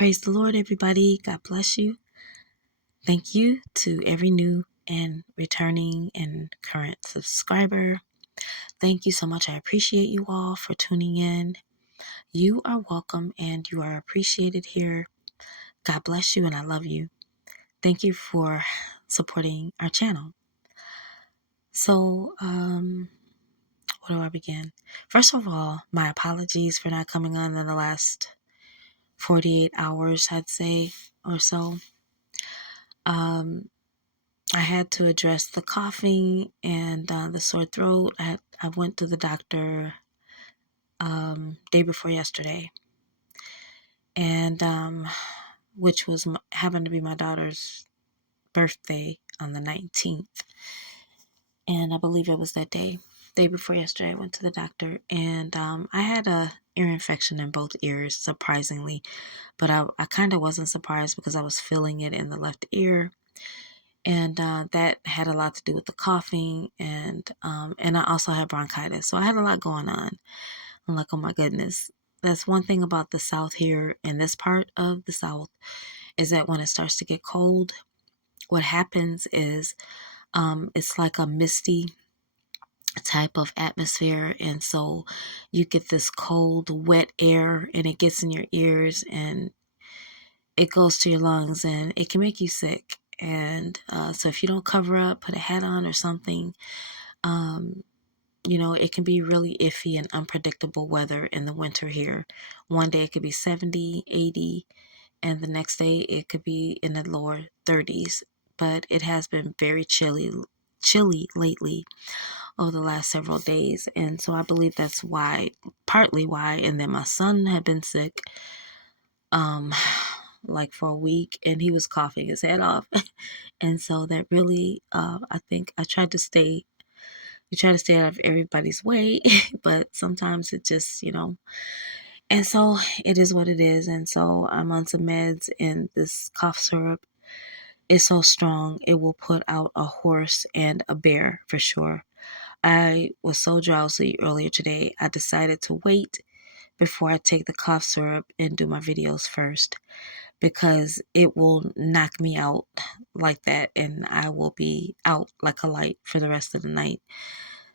Praise the Lord, everybody. God bless you. Thank you to every new and returning and current subscriber. Thank you so much. I appreciate you all for tuning in. You are welcome and you are appreciated here. God bless you and I love you. Thank you for supporting our channel. So, where do I begin? First of all, my apologies for not coming on in the last 48 hours, I'd say, or so. I had to address the coughing and the sore throat. I went to the doctor day before yesterday, and which was happened to be my daughter's birthday on the 19th, and I believe it was that day before yesterday. I went to the doctor, and I had a ear infection in both ears, surprisingly, but I kind of wasn't surprised because I was feeling it in the left ear. And that had a lot to do with the coughing, and I also had bronchitis. So I had a lot going on. I'm like, oh my goodness. That's one thing about the South here, in this part of the South, is that when it starts to get cold, what happens is it's like a misty type of atmosphere. And so you get this cold, wet air, and it gets in your ears, and it goes to your lungs, and it can make you sick. And so if you don't cover up, put a hat on or something, it can be really iffy and unpredictable weather in the winter here. One day it could be 70, 80, and the next day it could be in the lower 30s. But it has been very chilly lately over the last several days. And so I believe that's partly why. And then my son had been sick like for a week, and he was coughing his head off. And so that really, I think I try to stay out of everybody's way, but sometimes it just, and so it is what it is. And so I'm on some meds, and this cough syrup is so strong, it will put out a horse and a bear for sure. I was so drowsy earlier today, I decided to wait before I take the cough syrup and do my videos first, because it will knock me out like that, and I will be out like a light for the rest of the night.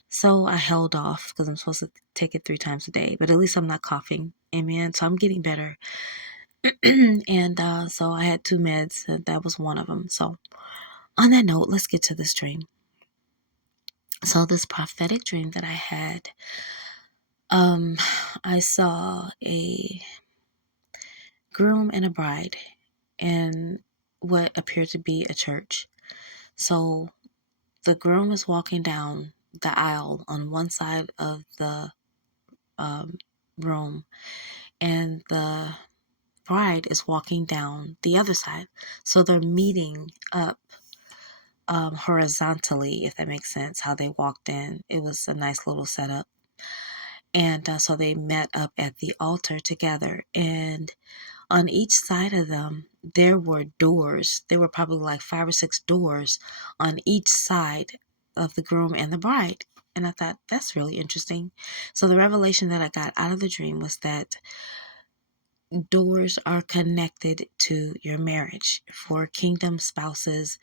So I held off because I'm supposed to take it 3 times a day, but at least I'm not coughing. Amen. So I'm getting better. And so I had 2 meds, and that was one of them. So on that note, let's get to this dream. So this prophetic dream that I had, I saw a groom and a bride in what appeared to be a church. So the groom is walking down the aisle on one side of the room, and the bride is walking down the other side. So they're meeting up horizontally, if that makes sense, how they walked in. It was a nice little setup. And so they met up at the altar together, and on each side of them, there were doors. There were probably like 5 or 6 doors on each side of the groom and the bride. And I thought, that's really interesting. So the revelation that I got out of the dream was that doors are connected to your marriage for kingdom spouses,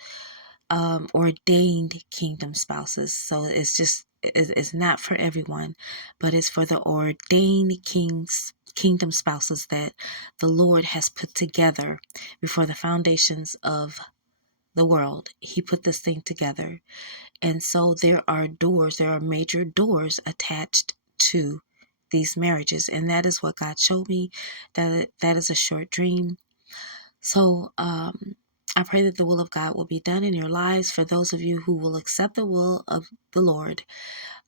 ordained kingdom spouses. So it's not for everyone, but it's for the ordained kingdom spouses that the Lord has put together before the foundations of the world. He put this thing together. And so there are major doors attached to these marriages. And that is what God showed me. That is a short dream. So I pray that the will of God will be done in your lives. For those of you who will accept the will of the Lord,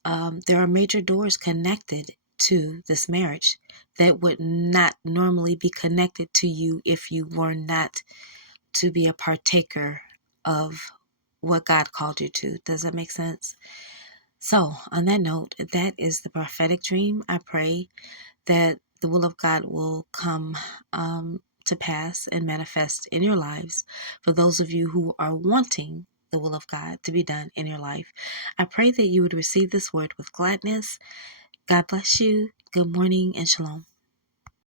there are major doors connected to this marriage that would not normally be connected to you if you were not to be a partaker of what God called you to. Does that make sense? So on that note, that is the prophetic dream. I pray that the will of God will come to pass and manifest in your lives. For those of you who are wanting the will of God to be done in your life, I pray that you would receive this word with gladness. God bless you. Good morning and shalom.